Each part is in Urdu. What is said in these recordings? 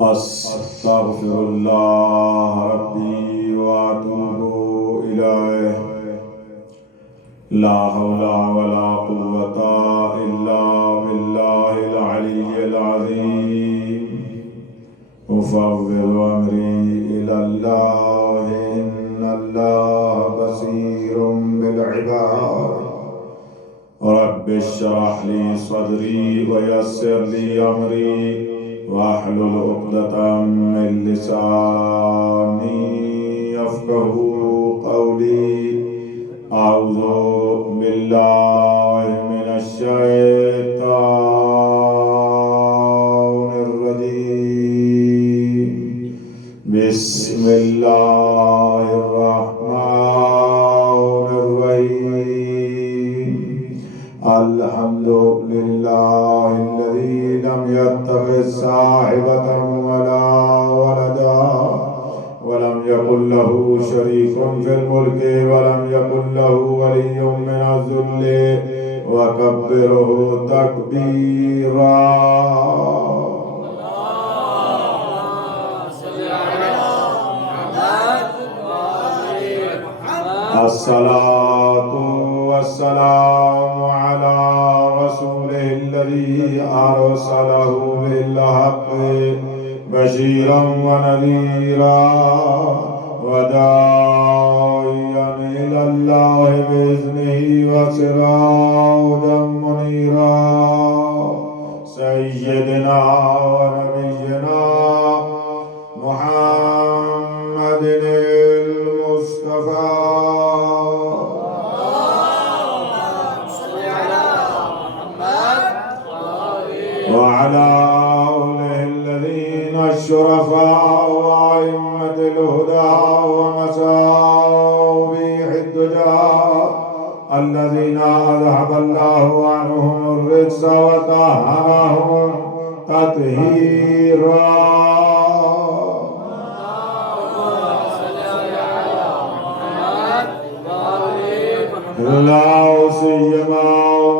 استغفر الله ربي واتوب اليه لا حول ولا قوة الا بالله العلي العظيم افوض امري الى الله ان الله بصير بالعباد رب اشرح لي صدري ويسر لي امري واحلل عقدة من لساني يفقهوا قولي اعوذ بالله من الشيطان الرجيم بسم الله الرحمن الرحيم الحمد لله الذي لم يتخذ صاحبة ولا ولدا ولم يكن له شريك في الملك ولم يكن له ولي من الذل وكبره تكبيرا الصلاة والسلام على رسوله الذي أرسله بالحق بشيرا ونذيرا وداعيا إلى الله بإذنه وسراجا منيرا سيدنا ونبينا محمد المصطفى وعلى آله الذين الشرفاء وأئمة الهدى ومصابيح الدجى الذين أذهب الله عنهم الرجس وطهرهم تطهيرا لا سيما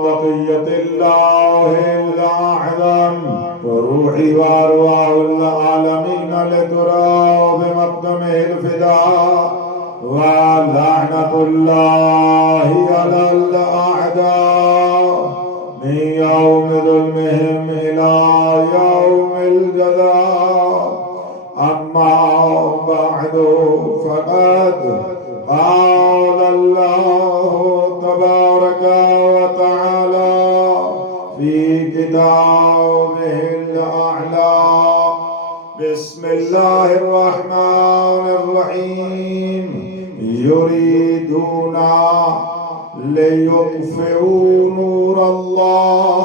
بقية الله الأعظم وروحي وأرواح العالمين لترى بمقدمه الفداء ولعنة الله على الأعداء من يوم ظلمهم إلى يوم الجزاء أما بعد فقد قال الله تبارك وتعالى في كتابه الأعلى بسم الله الرحمن الرحيم يريدون ليطفئوا نور الله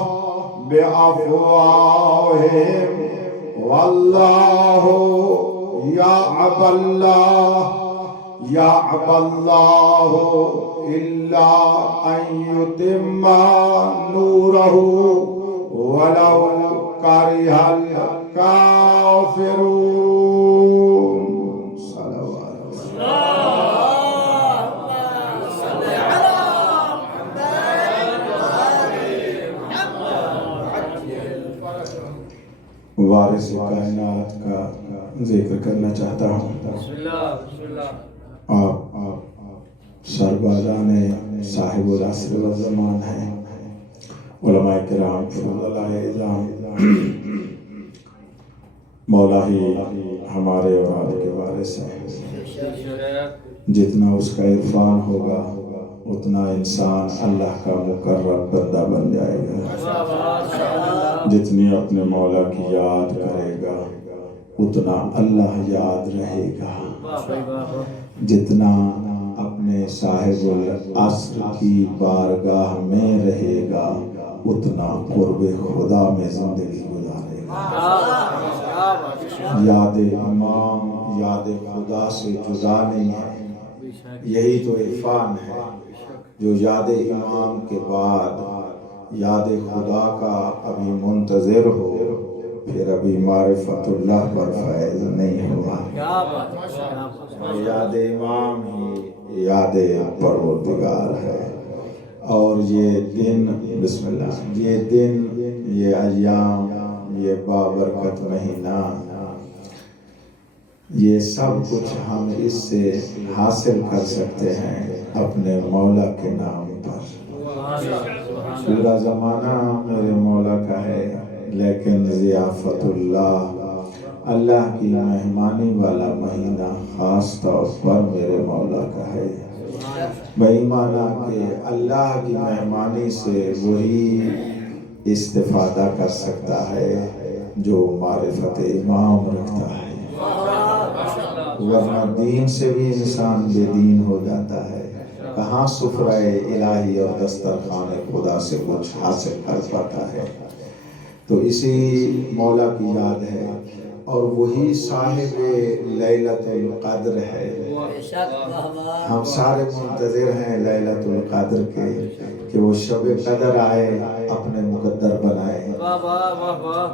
بأفواههم والله يعبى الله إلا أن يتم نوره ولو كره الكافرون صلوات وارث کائنات کا ذکر کرنا چاہتا ہوں آپ سربازان صاحب العصر والزمان ہیں علماء کرام فضلاء اعظام مولا ہی ہمارے اور آپ کے وارث ہیں جتنا اس کا عرفان ہوگا اتنا انسان اللہ کا مقرب بندہ بن جائے گا جتنی اپنے مولا کی یاد کرے گا اتنا اللہ یاد رہے گا جتنا اپنے صاحب العصر کی بارگاہ میں رہے گا اتنا قرب خدا میں زندگی گزارے گا یاد امام یاد خدا سے جدا نہیں ہے یہی تو عرفان ہے جو یاد امام کے بعد یاد خدا کا ابھی منتظر ہو پھر ابھی معرفت اللہ پر فائز نہیں ہوا یاد امام ہی یاد پروردگار ہے اور یہ دن بسم اللہ یہ دن یہ ایام یہ بابرکت مہینہ، یہ سب کچھ ہم اس سے حاصل کر سکتے ہیں اپنے مولا کے نام پر۔ پورا زمانہ میرے مولا کا ہے، لیکن ضیافت اللہ کی مہمانی والا مہینہ خاص طور پر میرے مولا کا ہے۔ بےایمانہ کہ اللہ کی مہمانی سے وہی استفادہ کر سکتا ہے جو معرفت امام رکھتا ہے، ورنہ دین سے بھی انسان بے دین ہو جاتا ہے، کہاں سفرہ الہی اور دسترخوان خدا سے کچھ حاصل کر پاتا ہے۔ تو اسی مولا کی یاد ہے، اور وہی صاحب لیلۃ القدر ہے۔ ہم سارے منتظر ہیں لیلۃ القدر کے کہ وہ شب قدر آئے، اپنے مقدر بنائے۔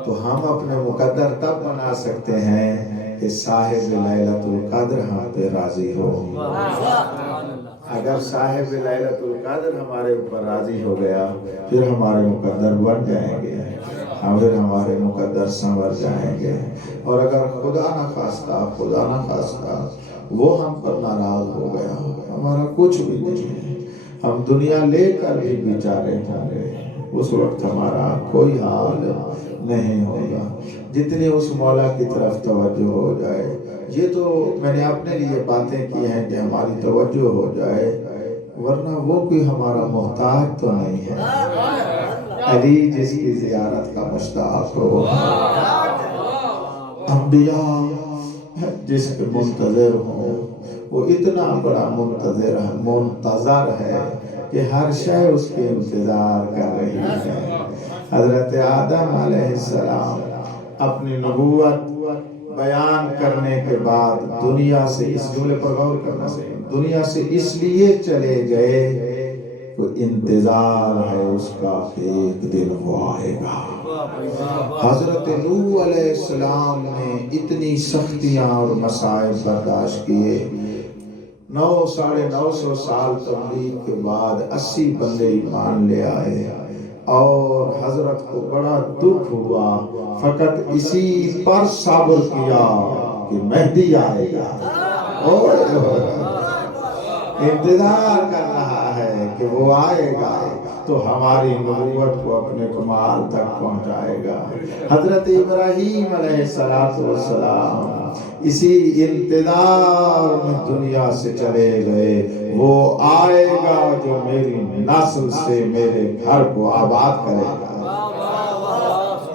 تو ہم اپنے مقدر تب بنا سکتے ہیں کہ صاحب لیلۃ القدر ہم پہ راضی ہو۔ اگر صاحب لیلۃ القدر ہمارے اوپر راضی ہو گیا، پھر ہمارے مقدر بن جائیں گے، پھر ہمارے مقدر سنور جائیں گے۔ اور اگر خدا نہ خواستہ وہ ہم پر ناراض ہو گیا، ہمارا کچھ بھی نہیں ہے، ہم دنیا لے کر بھی بیچارے ہوں گے، اس وقت ہمارا کوئی حال نہیں ہوگا۔ جتنی اس مولا کی طرف توجہ ہو جائے، یہ تو میں نے اپنے لیے باتیں کی ہیں کہ ہماری توجہ ہو جائے، ورنہ وہ کوئی ہمارا محتاج تو نہیں ہے۔ علی جس کی زیارت کا مشتاق ہو، انبیاء جس کے منتظر ہوں، وہ اتنا بڑا منتظر ہے کہ ہر شے اس کے انتظار کر رہی ہے۔ حضرت آدم علیہ السلام اپنی نبوت بیان کرنے کے بعد دنیا سے، اس جملے پر غور کرنا چاہیے، دنیا سے اس لیے چلے گئے تو انتظار ہے اس کا کہ ایک دن وہ آئے گا۔ حضرت نوح علیہ السلام نے اتنی سختیاں اور مصائب برداشت کیے، 900 سال تبلیغ کے بعد 80 بندے ایمان لے آئے، اور حضرت کو بڑا دکھ ہوا، فقط اسی پر صبر کیا کہ مہدی آئے گا، اور انتظار کر رہا ہے کہ وہ آئے گا تو ہماری نبوت کو اپنے کمال تک پہنچائے گا۔ حضرت ابراہیم علیہ السلام اسی انتظار میں دنیا سے چلے گئے، وہ آئے گا جو میری نسل سے میرے گھر کو آباد کرے گا۔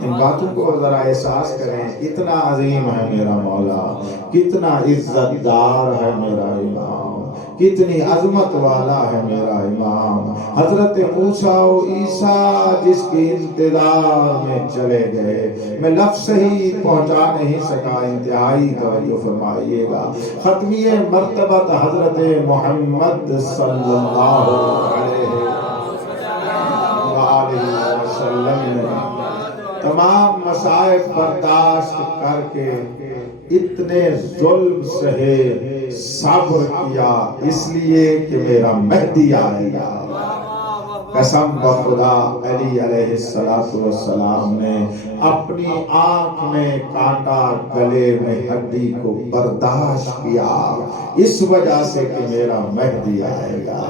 ان باتوں کو ذرا احساس کریں، اتنا عظیم ہے میرا مولا، کتنا عزت دار ہے میرا امام، کتنی عظمت والا ہے میرا امام۔ حضرت موسیٰ و عیسیٰ جس کی انتظار میں چلے گئے، میں لفظ ہی پہنچا نہیں سکا، انتہائی توجہ فرمائیے گا۔ ختمی مرتبت حضرت محمد صلی اللہ علیہ وآلہ وسلم نے تمام مصائب برداشت کر کے اتنے ظلم سہے، صبر کیا، اس لیے کہ میرا مہدی آئے گا۔ قسم بخدا علی علیہ السلام نے اپنی آنکھ میں کانٹا، گلے میں ہڈی کو برداشت کیا، اس وجہ سے کہ میرا مہدی آئے گا۔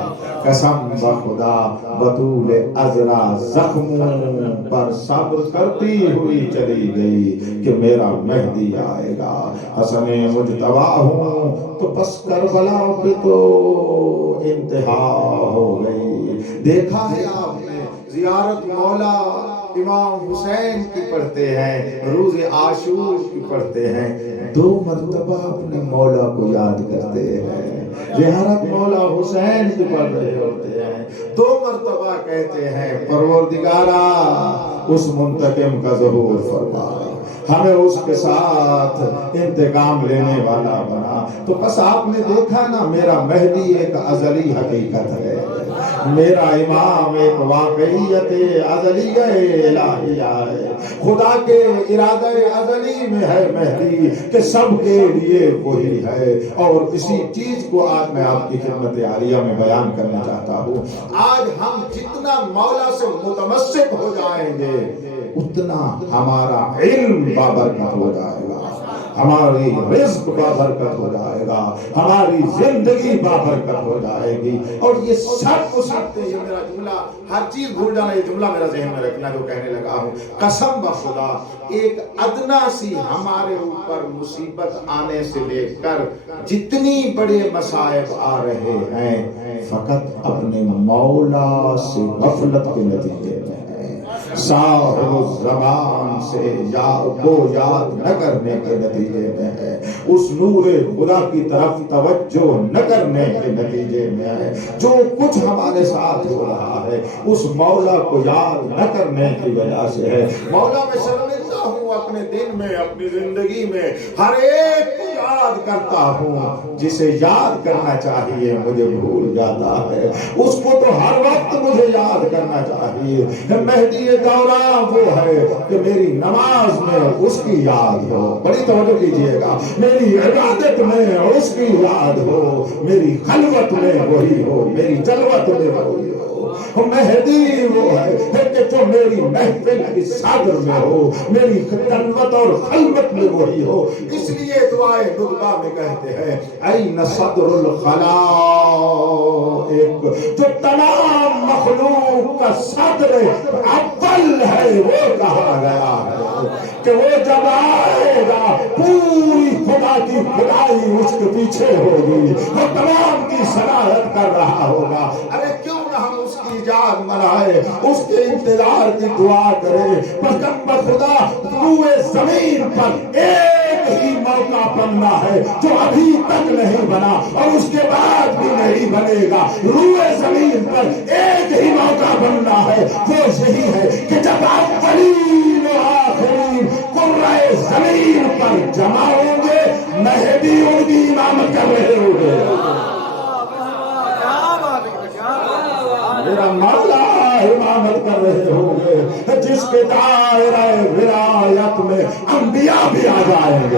قسم بخدا بطول عذرا زخموں پر صبر کرتی ہوئی چلی گئی کہ میرا مہدی آئے گا۔ حسن مجتبی ہوں تو پس کربلا پہ تو انتہا ہو گئی۔ دیکھا ہے آپ نے زیارت مولا امام حسین کی پڑھتے ہیں، روز عاشور کی پڑھتے ہیں، 2 مرتبہ اپنے مولا کو یاد کرتے ہیں۔ زیارت مولا حسین کی پڑھ رہے ہوتے ہیں، 2 مرتبہ کہتے ہیں پروردگارا اس منتقم کا ظہور فرما، ہمیں اس کے ساتھ انتقام لینے والا بنا۔ تو بس آپ نے دیکھا نا، میرا مہدی ایک ازلی حقیقت ہے، میرا امام ایک واقعیت ازلیہ الہیہ ہے۔ خدا کے ارادہ ازلی میں ہے مہدی کہ سب کے لیے وہی ہے، اور اسی چیز کو آج میں آپ کی خدمت عالیہ میں بیان کرنا چاہتا ہوں۔ آج ہم جتنا مولا سے متمسک ہو جائیں گے، اتنا ہمارا علم بابرکت ہو جائے گا، ہماری رزق بابرکت ہو جائے گا، ہماری زندگی بابرکت ہو جائے گی۔ اور یہ سب کو سکتے، یہ میرا جملہ ہر چیز بھول جانا، یہ جملہ میرا ذہن میں رکھنا جو کہنے لگا ہوں۔ قسم بخدا ایک ادنا سی ہمارے اوپر مصیبت آنے سے لے کر جتنی بڑے مصائب آ رہے ہیں فقط اپنے مولا سے غفلت کے نتیجے میں ہے، صاحب الزمان سے کو یاد نہ کرنے کے نتیجے میں ہے، اس نور خدا کی طرف توجہ نہ کرنے کے نتیجے میں ہے۔ جو کچھ ہمارے ساتھ ہو رہا ہے اس مولا کو یاد نہ کرنے کی وجہ سے ہے۔ مولا میں شرمندہ ہوں اپنے دن میں، اپنی زندگی میں ہر ایک کو یاد کرتا ہوں، جسے یاد کرنا چاہیے مجھے بھول جاتا ہے، اس کو تو ہر وقت مجھے یاد کرنا چاہیے۔ مہدی دوران وہ ہے کہ میری نماز میں اس کی یاد ہو، بڑی توجہ کیجئے گا، میری عبادت میں اس کی یاد ہو، میری خلوت میں وہی ہو، میری جلوت میں وہی ہو۔ مہدی وہ ہے کہ جو میری محفل کی صدر میں ہو، میری خلوت اور خلوت میں وہی ہو۔ اس لیے دعائے ندبہ میں کہتے ہیں این صدر الخلائق، جو تمام مخلوق کا صدر اول ہے، وہ کہا گیا ہے کہ وہ جب آئے گا پوری خدا کی خدائی اس کے پیچھے ہوگی، وہ تمام کی صدارت کر رہا ہوگا۔ ارے کیوں نہ ہم اس کی یاد منائے، اس کے انتظار کی دعا کرے۔ پیغمبر خدا روئے زمین پر ایک ہی موقع بننا ہے جو ابھی تک نہیں بنا اور اس کے بعد بھی نہیں بنے گا۔ روئے زمین پر ایک ہی موقع بننا ہے، وہ یہی ہے کہ جب اولین و آخرین قرائے زمین پر جمع ہوں گے، مہدی ان کی امامت کر رہے ہوں گے۔ میرا مولا امامت کر رہے ہوں گے، جس کے دائرہ ولایت میں انبیاء بھی آ جائیں گے،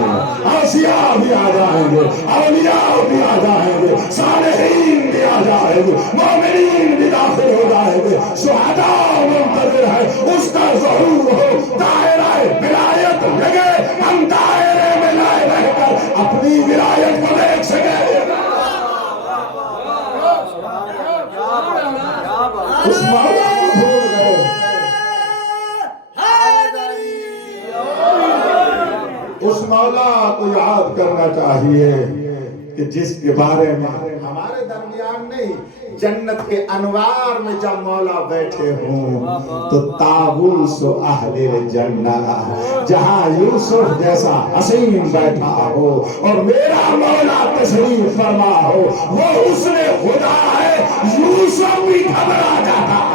اوصیاء بھی آ جائیں گے، اولیاء بھی آ جائیں گے، صالحین بھی آ جائیں گے، مومنین بھی داخل ہو جائیں گے، شہداء منتظر ہے اس کا ظہور ہو، دائرہ ولایت لگے، ہم دائرے میں لائے رہ کر اپنی ولایت کو دیکھ سکیں۔ اس مولا کو بھول گئے، اس مولا کو یاد کرنا چاہیے کہ جس کے بارے میں ہمارے درمیان نہیں، جنت کے انوار میں جب مولا بیٹھے ہوں تو طاووس اہل جنہ، جہاں یوسف جیسا حسین بیٹھا ہو اور میرا مولا تشریف فرما ہو، وہ حسن خدا ہے، یوسف بھی گھبرا جاتا ہے۔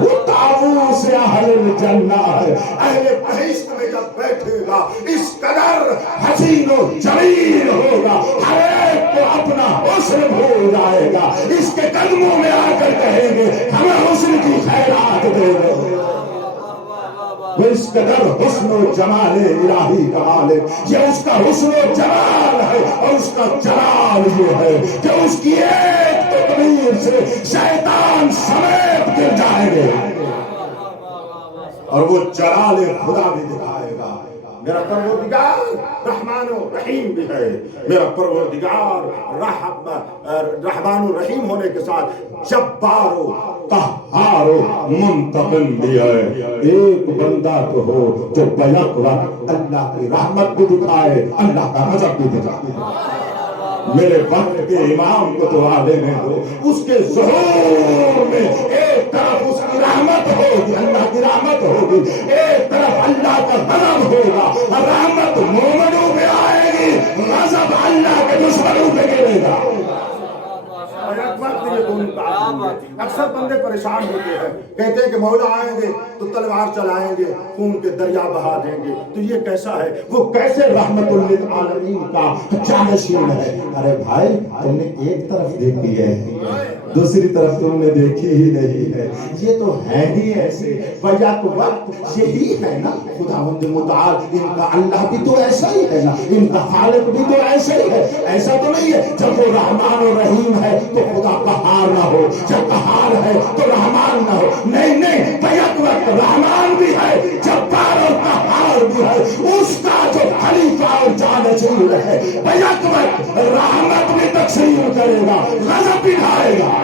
وہ طاووس اہل جنہ ہے، اہل بہشت میں جب بیٹھے گا اس قدر حسین و جمیل ہوگا، ہر ایک کو اپنا حسن بھول جائے گا، اس کے قدموں میں آ کر کہیں گے ہمیں حسن کی خیرات دے دو۔ وہ اس قدر حسن و جمال الہی کمال ہے، یہ اس کا حسن و جمال ہے اور اس کا جلال یہ ہے کہ اس کی ایک تکبیر سے شیطان سمیت گر جائیں گے اور وہ جلال خدا بھی دکھائے گا۔ میرا پروردگار رحمان و رحیم بھی ہے، میرا پروردگار رحمان و رحیم ہونے کے ساتھ جبار و قہار و منتقم بھی ہے۔ ایک بندہ تو ہو جو بیک وقت اللہ کی رحمت بھی دکھائے، اللہ کا غضب بھی دکھائے۔ میرے وقت کے امام کو دعا دینے دو، اس کے ظہور میں ایک طرف اس کی رحمت ہوگی، اللہ کی رحمت ہوگی، ایک طرف اللہ کا غضب ہوگا، رحمت مومنوں پہ آئے گی، غضب اللہ کے دشمنوں پہ گرے گا۔ اکثر بندے پریشان ہوتے ہیں، کہتے ہیں کہ مولا آئیں گے تو تلوار چلائیں گے، خون کے دریا بہا دیں گے، تو یہ کیسا ہے، وہ کیسے رحمت للعالمین کا جانشین ہے۔ ارے بھائی تم نے ایک طرف دیکھی ہے، دوسری طرف تم نے دیکھی ہی نہیں ہے. یہ تو ہے ہی ایسے. بیک وقت یہی ہے نا. خداوند متعال ان کا اللہ بھی تو ایسا ہی ہے نا, ان کا خالق بھی تو ایسا ہی ہے. ایسا تو نہیں ہے جب وہ رحمان و رحیم ہے تو خدا قہار نہ ہو, جب قہار ہے تو رحمان نہ ہو. نہیں نہیں, بیک وقت رحمان بھی ہے, جبار اور قہار بھی ہے. اس کا جو خلیفہ اور جانشین ہے بیک وقت رحمت بھی تقسیم کرے گا, غضب بھی ڈھائے گا.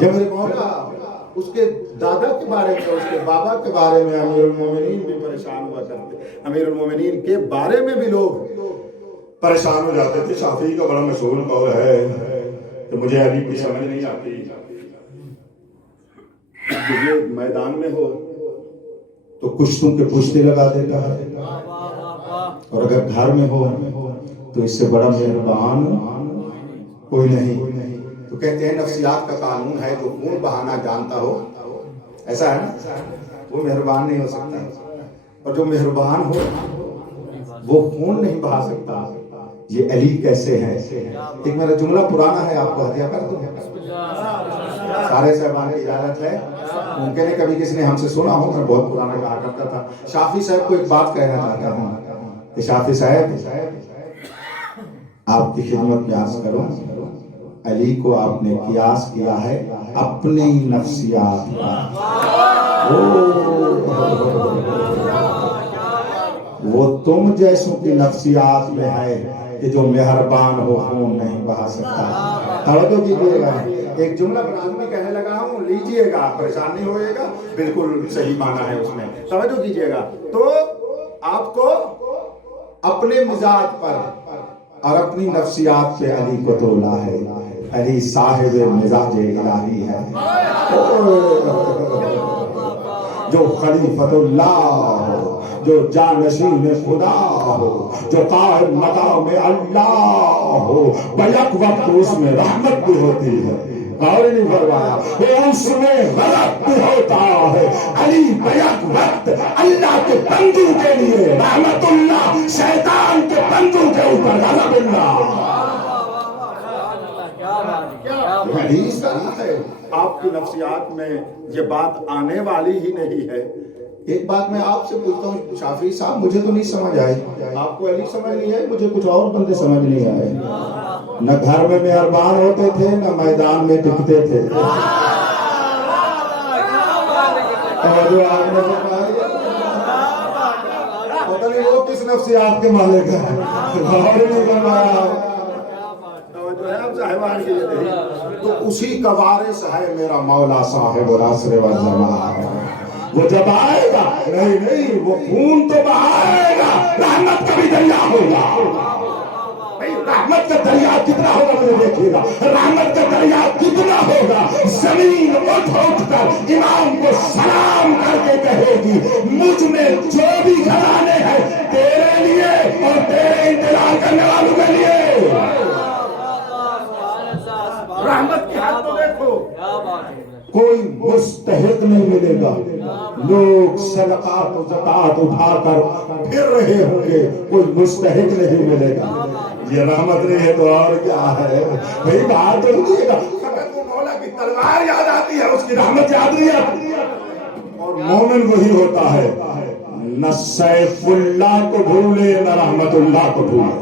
یہ میرے مولا اس کے دادا کے بارے میں, اس کے بابا کے بارے میں امیر المومنین بھی پریشان ہوا کرتے. امیر المومنین کے بارے میں بھی لوگ پریشان ہو جاتے تھے. شافعی کا بڑا مشہور قول ہے کہ مجھے علی کی سمجھ نہیں آتی. یہ میدان میں ہو تو کشتوں کے پشتے لگا دیتا ہے, اور اگر گھر میں ہو تو اس سے بڑا مہربان کوئی نہیں. تو کہتے ہیں نفسیات کا قانون ہے, جو خون بہانا جانتا ہو, ایسا ہے نا, وہ مہربان نہیں ہو سکتا, اور جو مہربان ہو وہ خون نہیں بہا سکتا. یہ علی کیسے ہے. ایک میرا جملہ پرانا ہے, آپ کو ہدیہ کر دوں. سارے صاحبان کی اجازت ہے. ممکن ہے کبھی کسی نے ہم سے سنا ہو, میں بہت پرانا کہا کرتا تھا. شافی صاحب کو ایک بات کہنا چاہتا ہوں کہ شافی صاحب آپ کی خدمت میں عرض کروں, علی کو آپ نے قیاس کیا ہے اپنی نفسیات پر. وہ تم جیسوں کی نفسیات میں ہے کہ جو مہربان ہو خون نہیں بہا سکتا. توجہ کیجیے گا, ایک جملہ بنانے کہنے لگا ہوں, لیجئے گا, پریشان نہیں ہوئے گا, بالکل صحیح معنی ہے اس میں, توجہ کیجیے گا. تو آپ کو اپنے مزاج پر اور اپنی نفسیات پہ علی کو تولا ہے. علی صاحب مزاج الہی ہے, جو خلیفۃ اللہ ہو, جو جانشین خدا ہو, جو قائم مقام اللہ ہو. بیک وقت اس میں رحمت بھی ہوتی ہے, اور نہیں فرمایا اس میں غضب بھی ہوتا ہے. علی بیک وقت اللہ کے بندوں کے لیے رحمت اللہ, شیطان کے بندوں کے اوپر غضب اللہ. حدیث ہے, آپ کی نفسیات میں یہ بات آنے والی ہی نہیں ہے. ایک بات میں آپ سے پوچھتا ہوں شافعی صاحب, مجھے تو نہیں سمجھ آئی, آپ کو علی سمجھ نہیں آئی, مجھے کچھ اور بندے سمجھ نہیں آئے. نہ گھر میں مہربان ہوتے تھے, نہ میدان میں ٹکتے تھے. اور جو آپ نے پتہ نہیں وہ کس نفسیات کے مالک ہے, اور نہیں فرمایا. تو اسی کا وارث ہے میرا مولا صاحب العصر والزمان. وہ جب آئے گا, نہیں نہیں, وہ خون تو بہائے گا, رحمت کا بھی دریا ہوگا. رحمت کا دریا کتنا ہوگا مجھے دیکھیے گا, رحمت کا دریا کتنا ہوگا. زمین اٹھ اٹھ کر امام کو سلام کر کے کہے گی, مجھ میں جو بھی گھرانے ہیں تیرے لیے اور تیرے انتظار کرنے والوں کے لیے. رحمت کی حد تو دیکھو, کوئی مستحق نہیں ملے گا. لوگ صدقات و زکات اٹھا کر پھر رہے ہوں گے, کوئی مستحق نہیں ملے گا. یہ رحمت نہیں ہے تو اور کیا ہے بھئی, بات تو نہیں گا. وہ مولا کی تلوار یاد آتی ہے, اس کی رحمت یاد نہیں آتی. اور مومن وہی ہوتا ہے, نہ سیف اللہ کو بھولے نہ رحمت اللہ کو بھولے,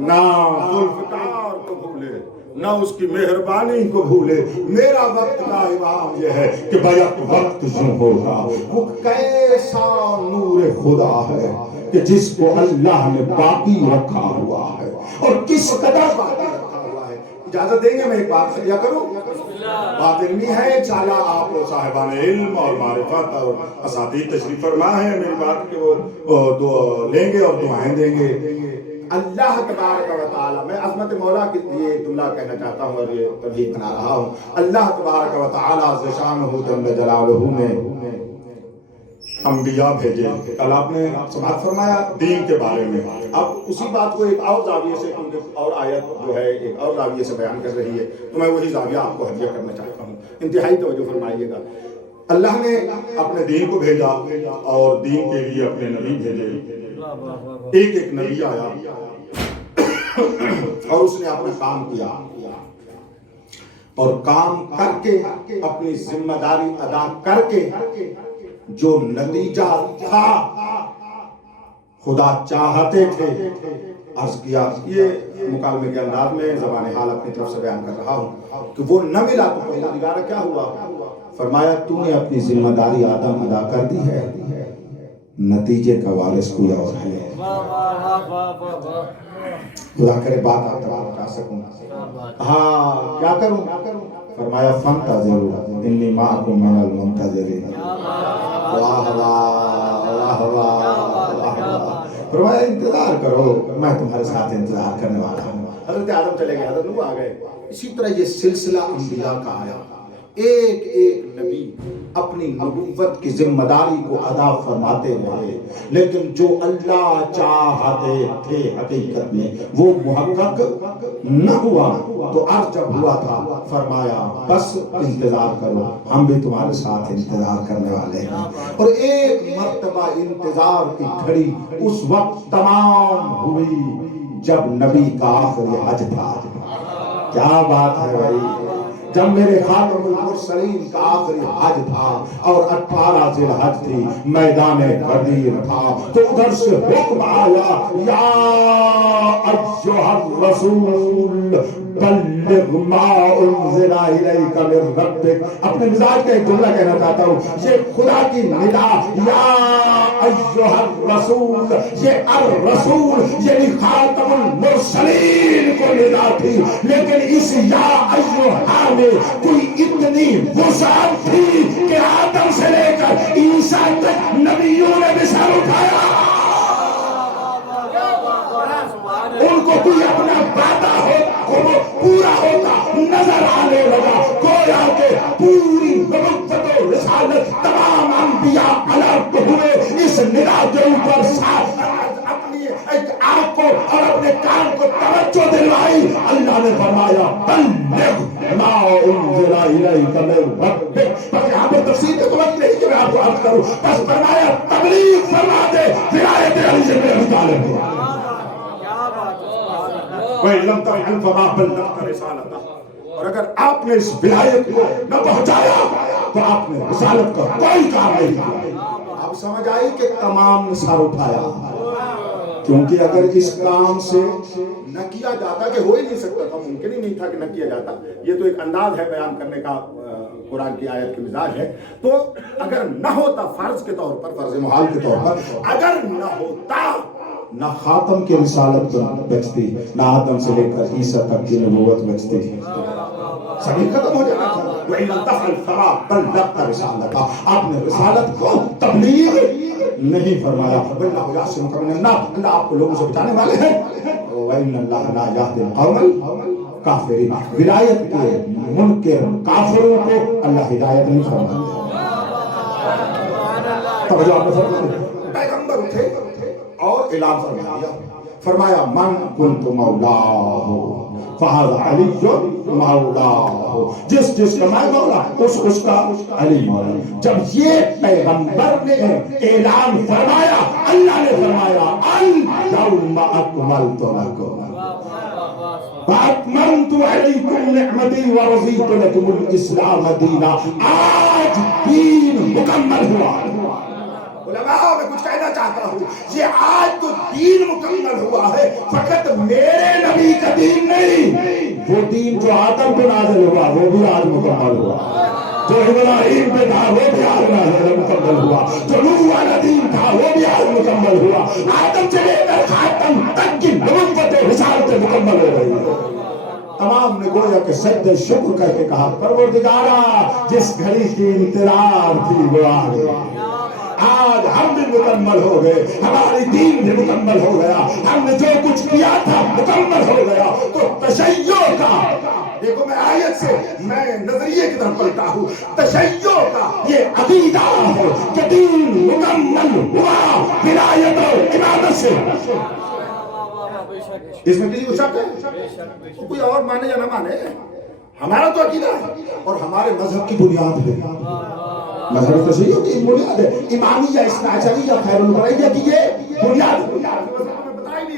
نہ ذوالفقار کو بھولے نہ اس کی مہربانی کو بھولے. میرا وقت کا امام یہ ہے کہ بیک وقت یوں ہوگا. وہ کیسا نور خدا ہے کہ جس کو اللہ نے باقی رکھا ہوا ہے, اور کس قدر باقی رکھا ہوا ہے. اجازت دیں گے میں ایک بات کیا کروں, بات علمی ہے, انشاءاللہ آپ صاحبان علم اور معرفت اور اساتید تشریف فرما ہیں, میری بات کہ وہ لیں گے اور دعائیں دیں گے. اللہ تبارک و تعالی, میں عظمت مولا کے لیے ایک جملہ کہنا چاہتا ہوں اور یہ تبلیغ بنا رہا ہوں. اللہ تبارک و تعالی عز شانہ جل جلالہ نے انبیاء بھیجے. کل آپ نے سماعت فرمایا دین کے بارے میں, اب اسی بات کو ایک اور زاویے سے, کیونکہ اور آیت جو ہے ایک اور زاویے سے بیان کر رہی ہے, تو میں وہی زاویہ آپ کو ہدیہ کرنا چاہتا ہوں. انتہائی توجہ فرمائیے گا. اللہ نے اپنے دین کو بھیجا اور دین کے لیے اپنے نبی بھیجے. ایک ایک نبی آیا, اور اس نے اپنا کام کیا اور کام کر کے اپنی ذمہ داری ادا کر کے جو نتیجہ تھا خدا چاہتے تھے عرض کیا. یہ مکالمے کے انداز میں زبان حال اپنی طرف سے بیان کر رہا ہوں کہ وہ نہ ملا تو پروردگار کیا ہوا؟ فرمایا تو نے اپنی ذمہ داری آدم ادا کر دی ہے، نتیجے کا وارث کوئی اور ہے. خدا کرے بات آپ تک پہنچا سکوں. ہاں کیا کروں؟ فرمایا فانتظروا انی معکم من المنتظرین. واہ واہ واہ واہ. فرمایا انتظار کرو، میں تمہارے ساتھ انتظار کرنے والا ہوں. حضرت آدم چلے گئے، حضرت نوح آ گئے. اسی طرح یہ سلسلہ انبیاء کا آیا. ایک ایک نبی اپنی نبوت کی ذمہ داری کو ادا فرماتے رہے، لیکن جو اللہ چاہتے تھے حقیقت میں وہ محقق نہ ہوا. تو عرض جب ہوا تھا فرمایا بس انتظار کرو، ہم بھی تمہارے ساتھ انتظار کرنے والے ہیں. اور ایک مرتبہ انتظار کی گھڑی اس وقت تمام ہوئی جب نبی کا آخری حج تھا. کیا بات ہے بھائی! جب میرے خاتم المرسلین کا آخری حج تھا اور 18 ذی الحج تھی، میدان غدیر تھا، تو ادھر سے حکم آیا یا ایھا الرسول بلغ ما انزل الیک من ربک. اپنے مزاج کا ایک جملہ کہنا چاہتا ہوں، یہ خدا کی ندا یا ایھا الرسول، یہ الرسول یعنی خاتم المرسلین کو ندا تھی، لیکن اس یا ایھا میں کوئی اتنی وسعت تھی کہ آدم سے لے کر عیسیٰ تک نبیوں نے بھی سر اٹھایا. ان کو کوئی اپنا وعدہ ہو پورا ہوتا نظر آنے لگا. گویا کہ پوری نبوت و رسالت تمام انبیاء الرٹ ہوئے اس ندا کے اوپر. ساتھ اپنی آنکھ کو اور اپنے کان کو توجہ دلوائی. اللہ نے فرمایا بلغ ما انزل الیک من ربک. پر یہاں پر تفسیر کے وقت نہیں کہ میں آپ کو عرض کروں، بس فرمایا تبلیغ فرما دے ولایت علی بن ابی طالب کو. وَإِن لَمْ تَفْعَلْ فَمَا بَلَّغْتَ رِسَالَتَهُ. اور اگر آپ نے اس ولایت کو نہ پہنچایا تو آپ نے رسالت کا کوئی کام نہیں کیا. آپ سمجھ آئی کہ تمام نے سر اٹھایا، کیونکہ اگر اس کام سے نہ کیا جاتا، کہ ہو ہی نہیں سکتا تھا، ممکن ہی نہیں تھا کہ نہ کیا جاتا. یہ تو ایک انداز ہے بیان کرنے کا، قرآن کی آیت کی مزاج ہے. تو اگر نہ ہوتا فرض کے طور پر، فرض محال کے طور پر اگر نہ ہوتا، نہ خاتم کی رسالت بچتی، نہ آدم سے لے کر عیسیٰ تک کی نبوت بچتی، سبھی ختم ہو جانا تھا. وَإِن لَمْ تَفْعَلْ فَمَا بَلَّغْتَ رِسَالَتَهُ. آپ نے رسالت کو تبلیغ نہیں فرمایا. وَاللَّهُ يَعْصِمُكَ مِنَ النَّاسِ. اللہ آپ کو لوگوں سے بچانے والے ہیں. وَإِنَّ اللَّهَ لَا يَهْدِي الْقَوْمَ الْكَافِرِينَ. ولایت کے منکر کافروں کو اللہ ہدایت نہیں فرماتے. توجہ آپ نے پیغمبر اٹھے اور اعلان فرما دیا. فرمایا من کنت مولاہ فہذا علی مولاہ. جس کا میں مولا اس کا علی مولا. جب یہ پیغمبر نے اعلان فرمایا، اللہ نے فرمایا الیوم اکملت لکم واتممت علیکم نعمتی ورضیت لکم الاسلام دینا. آج دین مکمل ہوا. علماء میں کچھ کہنا چاہتا ہوں، یہ آج تو دین مکمل ہوا ہے، فقط میرے نبی کا دین نہیں. وہ دین جو آدم پہ نازل ہوا وہ بھی آج مکمل ہوا، جو ابراہیم پہ تھا وہ بھی آج مکمل ہوا، جو نوح والا دین تھا وہ بھی آج مکمل ہوا. آدم سے لے کر خاتم تک کی نبوت رسالت مکمل ہو گئی. تمام نے گویا کہ سجدہ شکر کر کے کہا پروردگارا جس گھڑی کی انتظار تھی وہ آ گئی. آج ہم بھی مکمل ہو گئے، ہماری دین بھی مکمل ہو گیا، ہم نے جو کچھ کیا تھا مکمل ہو گیا. تو تشیع کا، دیکھو میں آیت سے میں نظریے کی طرف پڑھتا ہوں، تشیع کا یہ عقیدہ ہے کہ دین مکمل ہوا ولایت و عبادت سے. اس میں کسی کو شک ہے؟ کوئی اور مانے یا نہ مانے، ہمارا تو عقیدہ ہے اور ہمارے مذہب کی بنیاد ہے. مذہب تشیع کی بنیاد ہے. امامیہ، اثنا عشریہ، خیر البریہ کی یہ بنیاد.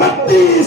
32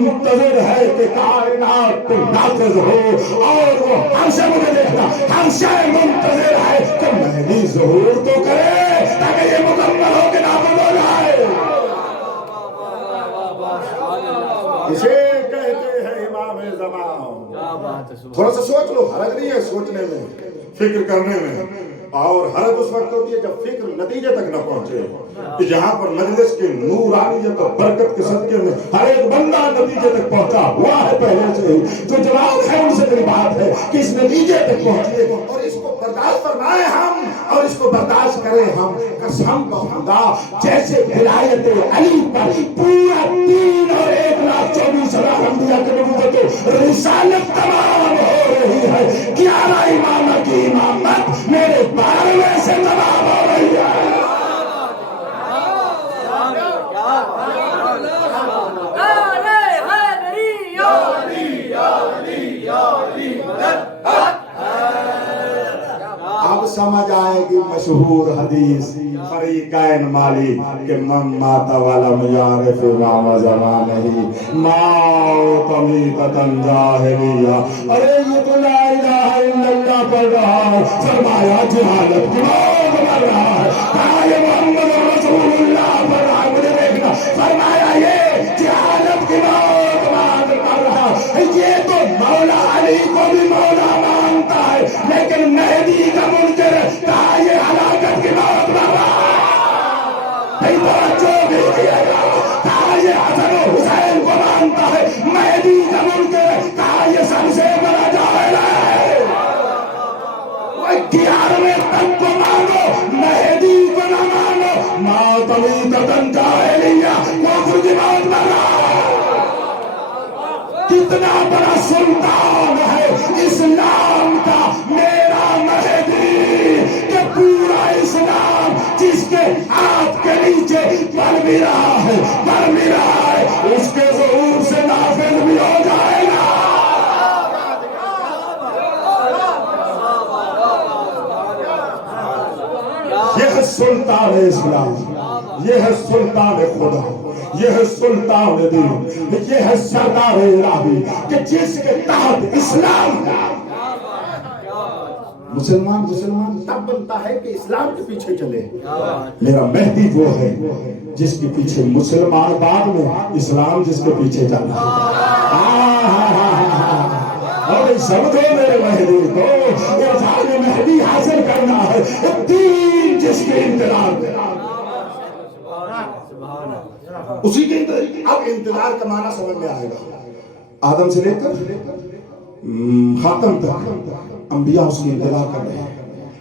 منتظر ہے کہ کائنات نافذ ہو، اور وہ ہم سے مجھے دیکھنا ہم سے منتظر ہے کہ مہدی ظہور تو کرے تاکہ یہ مکمل ہو کے نافذ ہو جائے۔ اسے کہتے ہیں امام زمان۔ تھوڑا سا سوچ لو، حرج نہیں ہے سوچنے میں، فکر کرنے میں، اور حرج اس وقت ہوتی ہے جب فکر نتیجے تک نہ پہنچے، کہ جہاں پر مجلس کے نورانیت اور برکت کے صدقے میں ہر ایک بندہ نتیجے تک پہنچا ہوا ہے پہلے سے ہی، جو جواب ہے ان سے میری بات ہے کہ اس نتیجے تک پہنچے اور اس کو برداشت فرمائے ہم، اور اس کو برداشت کریں ہم۔ قسم خدا جیسے ولایت علی پر پورا 3,01,24,000 انبیاء کی نبوت و رسالت تمام ہو رہی ہے، 11 امامہ کی امامت میرے 12ویں سے تمام ہو رہی ہے۔ اب سمجھ آئے گی مشہور حدیث فریقین مالی کہ من مات ولم یعرف امام زمانہ مات میتۃ جاہلیہ۔ ارے یہ تو لا الہ الا اللہ پڑھ رہا ہے، فرمایا جہالت کی موت مر رہا ہے، کہا یہ محمد رسول اللہ پڑھ رہا ہے، مجھے دیکھنا، فرمایا یہ جہالت کی موت مر رہا ہے۔ یہ تو مولا علی کو بھی مولا مانتا ہے، لیکن مہدی کا منکر کہا یہ ہلاکت کی موت مر رہا ہے۔ توجہ بھی کیے گا، کہا یہ حسن و حسین کو مانتا ہے، مہدی کا منکر کہا یہ سب سے بڑا جاہل ہے۔ 11ویں تک کو مانو، مہدی کو نہ مانو، مات میتۃ جاہلیہ، کفر کی موت مر رہا ہے۔ کتنا بڑا سلطان ہے اسلام کا میرا مہدی، کہ پورا اسلام جس کے ہاتھ کے نیچے بڑھ بھی رہا ہے، اس کے ظہور سے نافذ بھی ہو جائے گا۔ یہ ہے سلطان اسلام، یہ ہے سلطان خدا، یہ ہے سلطان دین، یہ ہے سردار الہی کہ جس کے تحت اسلام کا مسلمان تب بنتا ہے کہ اسلام کے پیچھے چلے۔ میرا مہدی وہ ہے جس کے پیچھے مسلمان، بعد میں اسلام جس کے پیچھے چلنا۔ اور سمجھو میرے مہدی کو، عرفان مہدی حاصل کرنا ہے، دین جس کے انتظار میں، اسی کے انتظار۔ اب انتظار کا معنی سمجھ میں آئے گا، آدم سے لے کر خاتم تک انبیاء اس کی انتظار کر رہے ہیں۔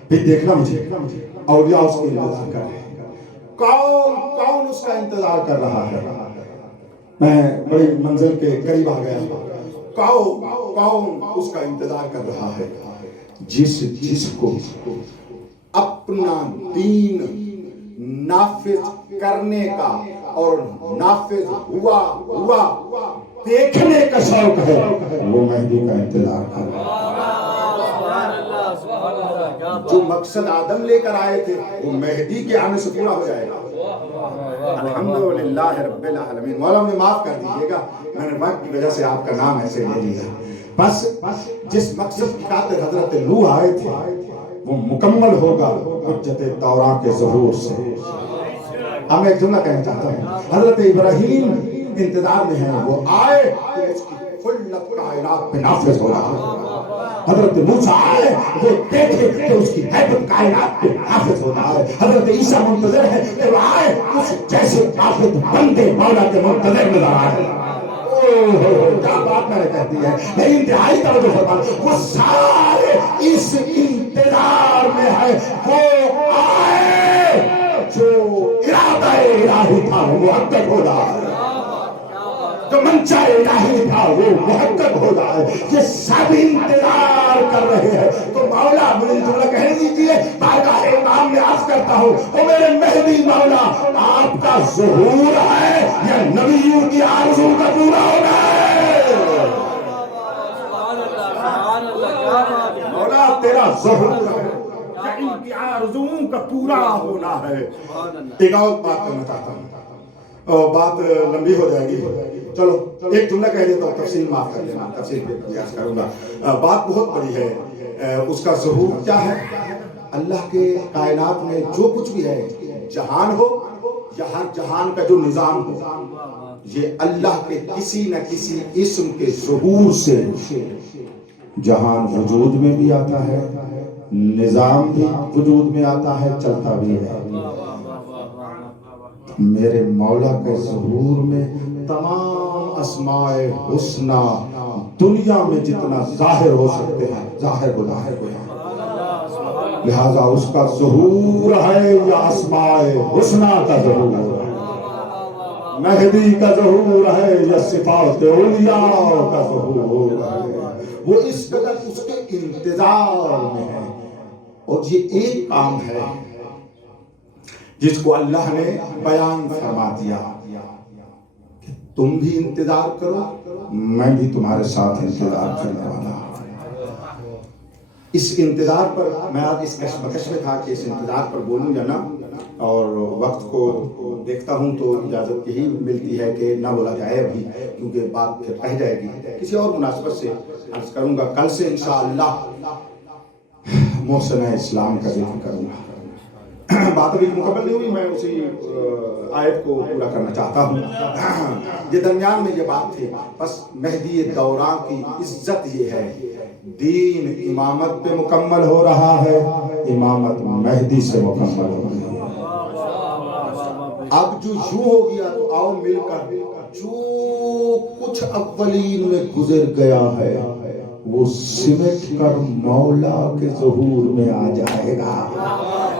پھر دیکھنا مجھے، اولیاء اس کی انتظار کر رہے ہیں۔ کون اس کا انتظار کر رہا ہے؟ میں بڑی منزل کے قریب آ گیا، کون اس کا انتظار کر رہا ہے؟ جس کو اپنا دین نافذ کرنے کا اور نافذ ہوا دیکھنے کا شوق ہے، وہ مہدی کا انتظار کر رہا ہے۔ جو مقصد آدم لے کر آئے تھے وہ مہدی کے آنے سے پورا ہو جائے گا۔ الحمدللہ رب العالمین۔ مولا مجھے معاف کر دیجیے گا، میں نے وقت کی وجہ سے آپ کا نام ایسے لے لیا۔ بس جس مقصد کی خاطر حضرت نوح آئے تھے وہ مکمل ہوگا حجت توراہ کے ظہور سے۔ اب میں ایک جملہ کہنا چاہتا ہوں، حضرت ابراہیم انتظار میں ہیں، وہ آئے تو اس کی کلت کائنات پہ نافذ ہو رہا ہے۔ حضرت موسیٰ آئے، وہ دیکھے کہ اس کی حیبت کائنات پہ نافذ ہوتا ہے۔ حضرت عیسیٰ منتظر ہے کہ وہ آئے، اس جیسے نافذ بندے مولا کے منتظر نظر آئے۔ کیا بات میں نے کہہ دی ہے، نہیں انتہائی توجہ فرما، وہ سارے اس انتظار میں ہے وہ آئے جو ارادہ الہی تھا وہ محقق ہو رہا ہے، جو منشا الہی تھا وہ محقق ہو رہا ہے۔ یہ سب انتظار کر رہے ہیں۔ تو مولا مجھے جملہ کہنے دیجیے، بارگاہ امام میں عرض کرتا ہوں، او میرے مہدی مولا، آپ کا ظہور ہے یا نبیوں کی آرزو کا پورا ہونا ہے؟ مولا تیرا ظہور ہے یا ان کی آرزوؤں کا پورا ہونا ہے؟ ایک اور بات کرنا چاہتا ہوں، اور بات لمبی ہو جائے گی. چلو ایک جملہ کہہ دیتا ہوں, تفصیل معاف کر دینا, تفصیل پہ بیان کروں گا. بات بہت بڑی ہے. اس کا ظہور کیا ہے؟ اللہ کے کائنات میں جو کچھ بھی ہے, جہان ہو یا ہر جہان کا جو نظام ہو, یہ اللہ کے کسی نہ کسی اسم کے ظہور سے جہان وجود میں بھی آتا ہے, نظام بھی وجود میں آتا ہے, چلتا بھی ہے. میرے مولا کے ظہور میں تمام اسماء حسنہ دنیا میں جتنا ظاہر ہو سکتے ہیں ظاہر ہو گئے. لہذا اس کا ظہور ہے یا اسماء حسنہ کا ظہور ہے, مہدی کا ظہور ہے یا صفات اولیاء کا ظہور ہے. وہ اس قدر اس کے انتظار میں ہے. اور یہ ایک کام ہے جس کو اللہ نے بیان فرما دیا کہ تم بھی انتظار کرو, میں بھی تمہارے ساتھ انتظار کرنے والا ہوں. اس انتظار پر میں آج اس کشمکش میں تھا کہ اس انتظار پر بولوں یا نہ, اور وقت کو دیکھتا ہوں تو اجازت یہی ملتی ہے کہ نہ بولا جائے ابھی, کیونکہ بات پھر رہ جائے گی. کسی اور مناسبت سے عرض کروں گا. کل سے انشاءاللہ محسن اسلام کا ذکر کروں گا. بات ابھی مکمل نہیں ہوئی, میں اسی آیت کو پورا کرنا چاہتا ہوں. یہ درمیان میں یہ بات تھی. بس مہدی دوران کی عزت یہ ہے, دین امامت پہ مکمل ہو رہا ہے, امامت مہدی سے مکمل ہو رہی ہے. اب جو یوں ہو گیا تو آؤ مل کر جو کچھ اولین میں گزر گیا ہے وہ سمٹ کر مولا کے ظہور میں آ جائے گا.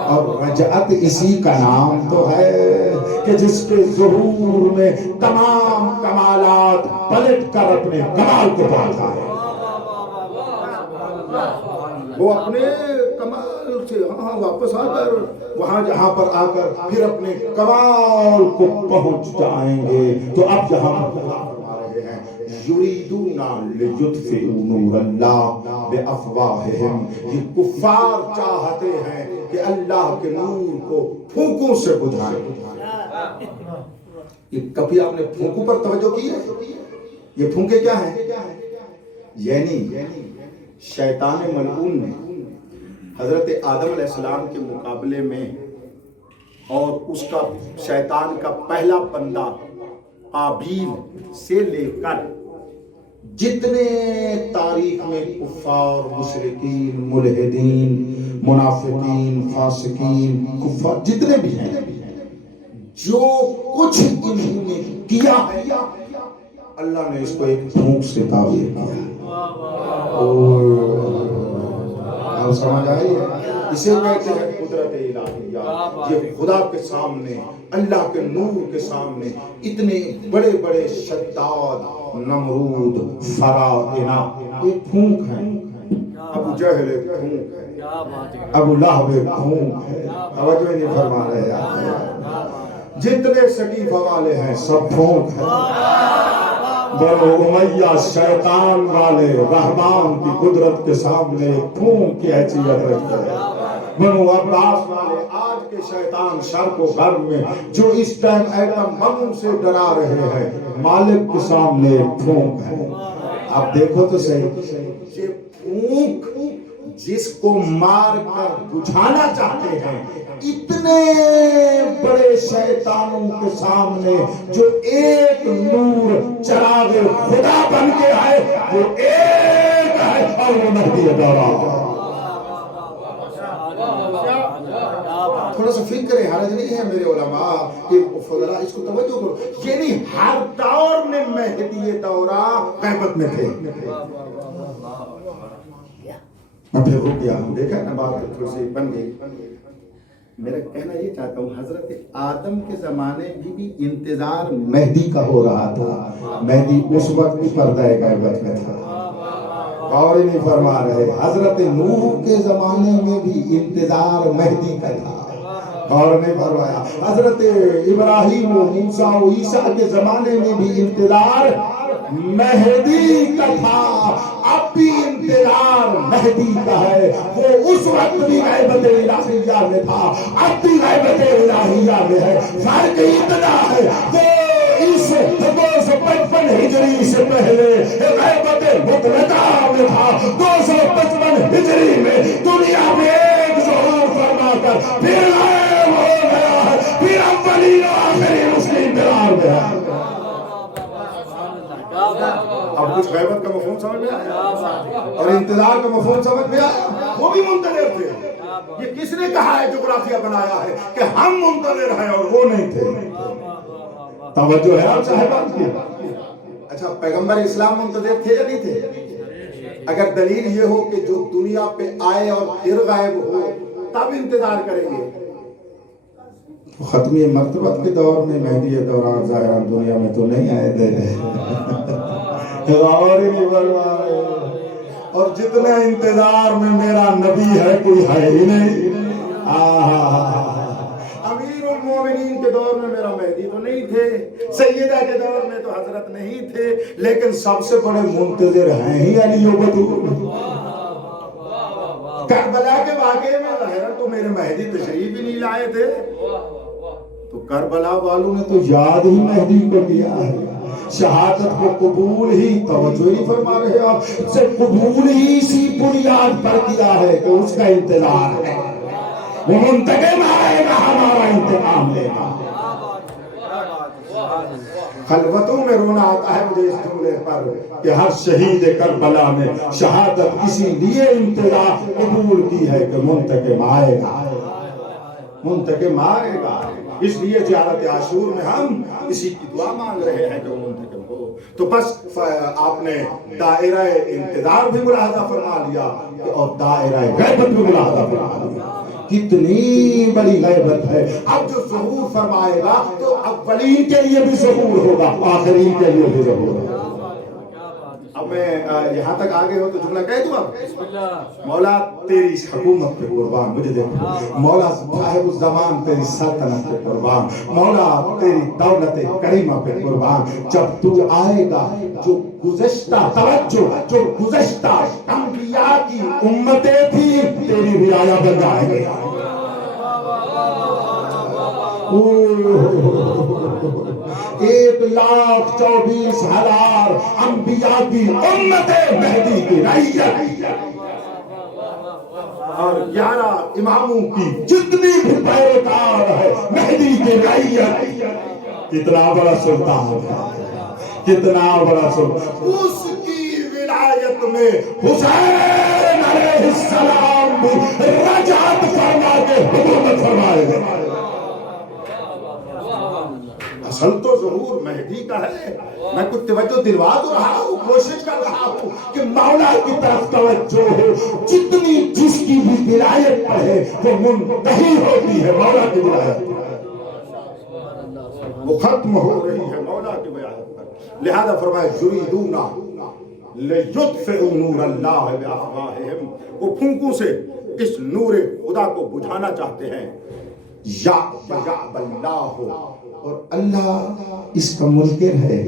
اور رجعت اسی کا نام تو ہے کہ جس کے ظہور میں تمام کمالات پلٹ کر اپنے کمال کو پاتا ہے. وہ اپنے کمال سے واپس آ کر وہاں جہاں پر آ کر پھر اپنے کمال کو پہنچ جائیں گے. تو اب جہاں یریدون لیطفئوا نور اللہ بافواہہم, یہ کفار چاہتے ہیں کہ اللہ کے نور کو پھونکوں سے بجھائیں. یہ کبھی آپ نے پھونکوں پر توجہ کی ہے؟ یہ پھونکے کیا ہیں؟ یعنی شیطان ملعون نے حضرت آدم علیہ السلام کے مقابلے میں, اور اس کا شیطان کا پہلا بندہ قابیل سے لے کر جتنے تاریخ میں کفار, مشرکین, ملحدین, منافقین, فاسقین, کفار جتنے بھی ہیں, جو کچھ انہوں نے کیا ہے اللہ نے اس کو ایک پھونک سے تعبیر کیا. اور سمجھ آئی ہے؟ اسے کہتے ہیں قدرت الہیہ. یہ خدا کے سامنے, اللہ کے نور کے سامنے اتنے بڑے بڑے شداد, نمرود, فرعونہ ایک پھونک ہے. ابو جہل ایک پھونک ہے, ابو لہب ایک پھونک ہے. توجہ نہیں فرما رہے آپ, جتنے سٹیف والے ہیں سب پھونک ہے. بنو امیہ شیطان والے رحمان کی قدرت کے سامنے پھونک کی حیثیت رکھتے ہیں. بنو عباس والے آج کے شیطان شرق و غرب میں جو اس ٹائم ایٹم بم سے ڈرا رہے ہیں, مالک کے سامنے پھونک ہے. اب دیکھو تو صحیح, یہ پھونک جس کو مار کر بجھانا چاہتے ہیں, اتنے بڑے شیطانوں کے سامنے جو ایک نور چراغ خدا بن کے آئے, وہ ایک ہے اور وہ مہدی دورہ. تھوڑا سا فکر کریں, حرج نہیں ہے میرے علماء کہ فضلاء اس کو توجہ کرو. یعنی ہر دور میں مہدی دورہ غیبت میں تھے. میں پھر رک گیا ہوں, دیکھا نا بات تھوڑی سی بن گئی. میرا کہنا یہ چاہتا ہوں, حضرت آدم کے زمانے بھی انتظار مہدی کا ہو رہا تھا. مہدی اس وقت بھی پردہ غیبت میں تھا, اور ہی نہیں فرما رہے. حضرت نوح کے زمانے میں بھی انتظار مہدی کا تھا, اور نہیں فرمایا. حضرت ابراہیم و موسیٰ و عیسیٰ کے زمانے میں بھی انتظار مہدی کا تھا، اب بھی انتظار مہدی کا ہے۔ وہ اس وقت بھی غیبت الہیہ میں تھا، اب بھی غیبت الہیہ میں ہے۔ فرق اتنا ہے، وہ اس 255 ہجری سے پہلے غیبت مطلقہ میں تھا، 255 ہجری میں دنیا میں ایک ظہور فرما کر پھر غائب ہو گیا ہے، پھر اولین و آخرین اس کے انتظار میں ہے۔ اب کچھ غیبت کا مفہوم سمجھ میں آیا اور انتظار کا مفہوم سمجھ میں آیا؟ وہ بھی منتظر تھے۔ یہ کس نے کہا ہے جغرافیہ بنایا ہے کہ ہم منتظر ہیں اور وہ نہیں تھے؟ توجہ ہے آپ صاحبان کی؟ اچھا، پیغمبر اسلام منتظر تھے یا نہیں تھے؟ اگر دلیل یہ ہو کہ جو دنیا پہ آئے اور پھر غائب ہو تب انتظار کریں گے، ختمی مرتبت کے دور میں مہدی دوران ظاہران دنیا میں تو نہیں آئے تھے، غور ہی نہیں فرما رہے۔ اور جتنا انتظار میں میرا نبی ہے کوئی ہے ہی نہیں۔ امیر المومنین کے دور میں میرا مہدی تو نہیں تھے، سیدہ کے دور میں تو حضرت نہیں تھے، لیکن سب سے بڑے منتظر ہیں ہی علی و بطول۔ کربلا کے واقعے میں ظاہر تو میرے مہدی تشریف ہی نہیں لائے تھے، تو کربلا والوں نے تو یاد ہی مہدی کو کیا ہے، شہادت کو قبول ہی، توجہ ہی فرما رہے آپ سے، قبول ہی اسی بنیاد پر کیا ہے کہ اس کا انتظار ہے، وہ منتقم آئے گا، ہمارا انتقام لے گا۔ خلوتوں میں رونا آتا ہے مجھے اس جملے پر کہ ہر شہید کربلا نے شہادت اسی لیے انتظار قبول کی ہے کہ منتقم آئے گا، منتقم آئے گا۔ اس لیے زیارت عاشور میں ہم اسی کی دعا مانگ رہے ہیں کہ وہ منتقم ہو۔ تو بس آپ نے دائرہ انتظار بھی ملاحظہ فرما لیا اور دائرہ غیبت بھی ملاحظہ فرما لیا۔ کتنی بڑی غیبت ہے۔ اب جو ظہور فرمائے گا تو اولین کے لیے بھی ظہور ہوگا، آخرین کے لیے بھی ظہور ہوگا۔ اب میں یہاں تک آگے ہو تو جملہ کہہ دوں اب، مولا تیری حکومت پہ قربان، مجھے دیکھو مولا صاحب الزمان تیری سلطنت پہ قربان، مولا تیری دولت کریمہ پہ قربان۔ جب تو آئے گا جو گزشتہ توجہ، جو گزشتہ انبیاء کی امتیں تھی تیری بھی آیا بن جائے گے۔ 1,24,000 انبیاء کی امت مہدی کی رعیت اور 11 اماموں کی جتنی بھی پیروکار ہے مہدی کی رعیت، کتنا بڑا سلطان ہے، کتنا بڑا سلطان۔ اس کی ولایت میں حسین علیہ السلام بھی رجعت فرما کے حکومت فرمائے گا۔ اصل تو ظہور مہدی کا ہے۔ میں کچھ توجہ دلوا تو رہا ہوں، کوشش کر رہا ہوں کہ مولا کی طرف توجہ ہو، جتنی جس کی بھی ولایت پر ہے وہ منتہی ہوتی ہے مولا کی ولایت پر، وہ ختم ہو رہی ہے مولا کی ولایت پر۔ لہذا فرمایا یریدون لیطفئوا نور اللہ بافواہہم، وہ پھونکوں سے اس نور خدا کو بجھانا چاہتے ہیں۔ یا اللہ، اور اللہ اس کا منکر ہے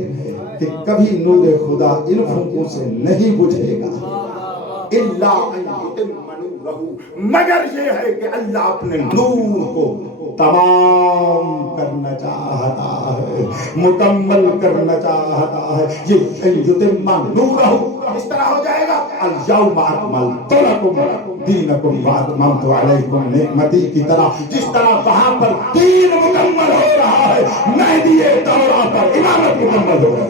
کہ کبھی نور خدا ان پھونکوں سے نہیں بجھے گا، الا ان یتم نورہ، مگر یہ ہے کہ اللہ اپنے نور کو تمام کرنا چاہتا ہے، مکمل کرنا چاہتا ہے۔ یہ یتم نورہ اس طرح ہو جائے گا الیوم اکملت لکم دینکم واتممت علیکم نعمتی کی طرح، جس طرح وہاں پر دین مکمل ہو رہا ہے مہدی دورہ پر امامت مکمل ہو رہا ہے۔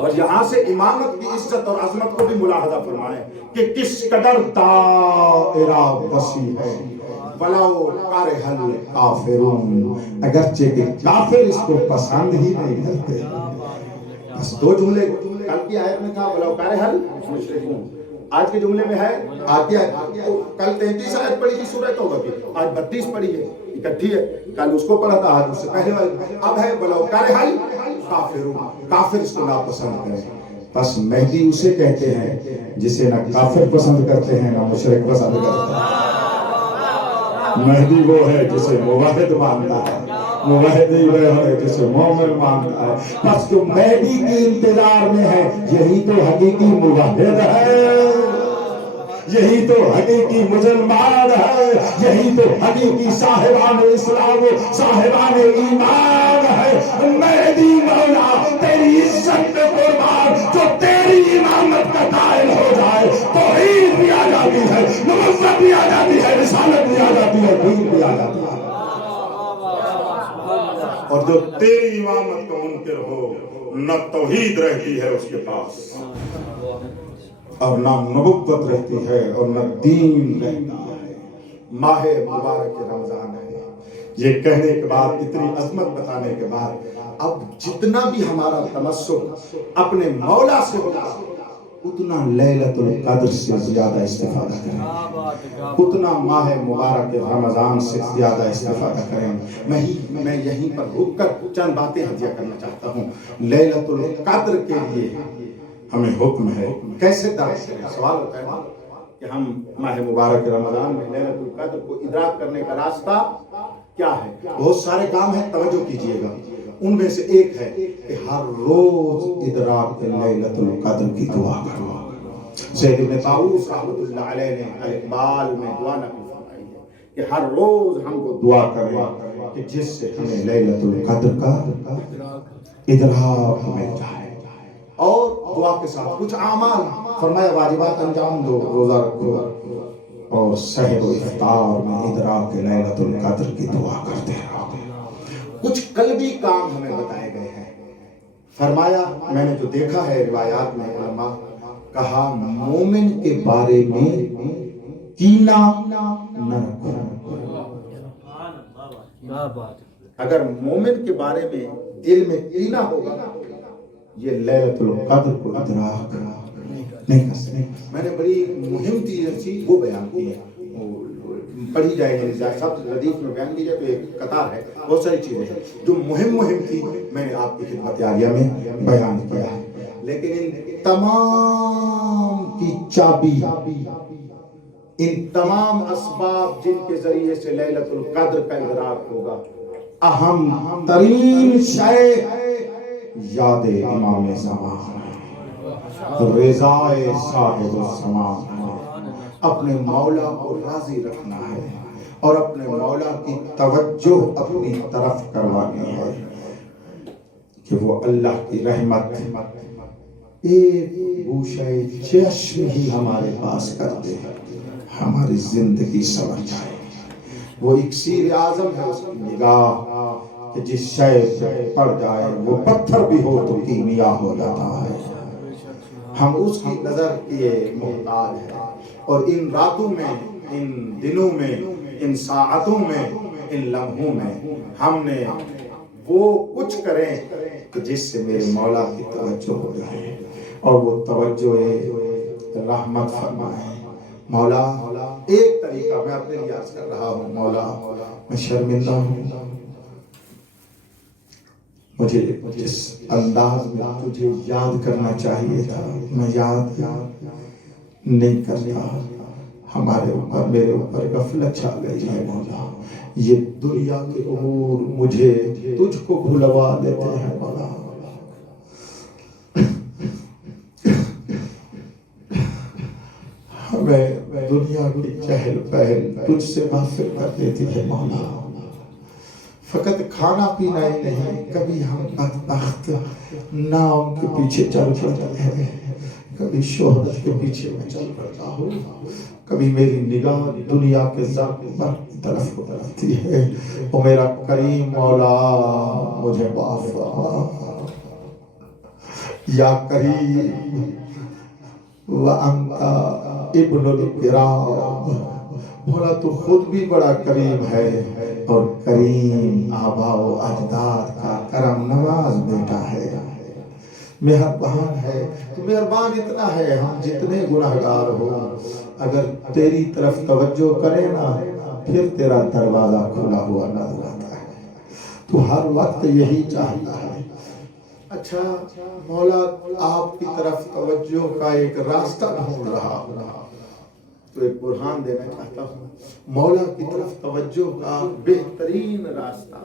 اور یہاں سے امامت کی عزت اور عظمت کو بھی ملاحظہ فرمائیں کہ کس قدر دائرہ وسیع ہے۔ وَلَوْ كَرِهَ الْكَافِرُونَ، اگرچہ کہ کافر اس کو پسند ہی نہیں کرتے۔ بس دو جملے کل کی آیت میں تھا وَلَوْ كَرِهَ الْمُشْرِكُونَ، آج کے جملے میں ہے آتی ہے، کل 33 آیت پڑھی تھی سورہ توبہ کی، آج 32 پڑھی ہے، اکٹھی ہے، کل اس کو پڑھا تھا، آج اس سے پہلے والی، اب ہے وَلَوْ كَرِهَ الْكَافِرُونَ، کافر اس کو ناپسند کریں۔ پس مہدی اسے کہتے ہیں جسے نہ کافر پسند کرتے ہیں نہ مشرک پسند کرتے ہیں۔ مہدی وہ ہے جسے موحد مانتا ہے، وہ مہدی وہ ہے جسے مومن مانتا ہے. بس جو مہدی کی انتظار میں ہے یہی تو حقیقی موحد ہے, یہی تو حقیقی مسلمان ہے, یہی تو حقیقی صاحبان اسلام و صاحبان ایمان ہے. مہدی مولا تیری عزت پہ قربان, جو تیری امامت کا قائل ہو جائے توحید بھی آ جاتی ہے, نبوت بھی آ جاتی ہے, رسالت بھی آ جاتی ہے, دین بھی آ جاتی ہے. اور جو تیری امامت کا منکر ہو نہ توحید رہتی ہے اس کے پاس, اور نہ نبوت رہتی ہے اور نہ دین رہتا ہے. ماہ مبارک رمضان ہے. یہ کہنے کے بعد, اتنی عظمت بتانے کے بعد, اب جتنا بھی ہمارا تمسک اپنے مولا سے ہوگا اتنا لیلۃ القدر سے زیادہ استفادہ کریں, اتنا ماہ مبارک رمضان سے زیادہ استفادہ کریں. میں یہیں پر رک کر چند باتیں ہدیہ کرنا چاہتا ہوں. لیلۃ القدر کے لیے ہمیں حکم ہے, کیسے درک کریں؟ سوال ہوتا ہے نا کہ ہم ماہ مبارک رمضان میں لیلۃ القدر کو ادراک کرنے کا راستہ کیا ہے؟ بہت سارے کام ہیں, توجہ کیجئے گا. ان میں سے ایک ہے کہ ہر روز ادراک لیلۃ القدر کی دعا کرو. سید ابن طاؤوس رحمۃ اللہ علیہ نے الاقبال میں دعا نقل فرمائی ہے کہ ہر روز ہم کو دعا کریں کہ جس سے ہمیں لیلۃ القدر کا ادراک مل جائے. اور دعا کے ساتھ کچھ اعمال فرمایا واجبات انجام دو, روزہ رکھو, اور سحر و افطار میں ادراک لیلۃ القدر کی دعا کرتے رہو. کچھ قلبی کام ہمیں بتائے گئے ہیں. فرمایا, میں نے جو دیکھا ہے روایات میں, علماء کہا مومن کے بارے میں کینہ نہ رکھو. اگر مومن کے بارے میں دل میں کینہ ہوگا یہ لیلۃ القدر کو ادراک نہیں کر سکتے. میں نے بڑی مہم چیز تھی وہ بیان کی ہے, پڑھی جائے گی سب ردیف میں بیان کی جائے تو ایک قطار ہے, بہت ساری چیزیں ہیں جو مہم تھی میں نے آپ کی خدمت عالیہ میں بیان کیا ہے. لیکن ان تمام کی چابی, ان تمام اسباب جن کے ذریعے سے لیلۃ القدر کا ادراک ہوگا, اہم ترین شے یاد امام زمان, رضائے صاحب الزمان, اپنے مولا کو راضی رکھنا ہے اور اپنے مولا کی توجہ اپنی طرف کروانی ہے کہ وہ اللہ کی رحمت ایک گوشہ چشم ہی ہمارے پاس کر دے, ہماری زندگی سنور جائے. وہ اکسیر اعظم ہے اس کی نگاہ کہ جس شے پہ پڑ جائے وہ پتھر بھی ہو تو کیمیا ہو جاتا ہے. ہم اس کی نظر کے محتاج ہیں. اور ان راتوں میں, ان دنوں میں, ان ساعتوں میں, ان لمحوں میں ہم نے وہ کچھ کریں کہ جس سے میرے مولا کی توجہ ہو جائے اور وہ توجہ رحمت فرمائے. مولا ایک طریقہ میں اپنے لیے عرض کر رہا ہوں, مولا میں شرمندہ ہوں, مجھے جس انداز میں تجھے یاد کرنا چاہیے تھا میں یاد نہیں کرتا. ہمارے اوپر, میرے اوپر غفلت چھا گئی ہے مولا. یہ دنیا کے امور مجھے تجھ کو بھلوا دیتے ہیں مولا. ہمیں دنیا کی چہل پہل تجھ سے غافل کر دیتی ہے مولا. فقط کھانا پینا ہی نہیں, کبھی ہم بدبخت نام کے پیچھے چل پڑتے ہیں, کبھی شہرت کے پیچھے میں چل پڑتا ہوں, کبھی میری نگاہ دنیا کے زر کی طرف ہوتی ہے. او میرا کریم مولا مجھے معاف فرما یا کریم, وَأَنْتَ ابن الکرام. مولا تو خود بھی بڑا کریم ہے اور کریم آبا و اجداد کا کرم نواز بیٹا ہے, مہربان ہے. تو مہربان اتنا ہے, ہم جتنے گناہگار ہو اگر تیری طرف توجہ کرے نا پھر تیرا دروازہ کھلا ہوا نظر آتا ہے. تو ہر وقت یہی چاہتا ہے. اچھا مولا, آپ کی طرف توجہ کا ایک راستہ ڈھونڈ رہا ہوں تو ایک برہان دینا چاہتا ہوں. مولا کی طرف توجہ کا بہترین راستہ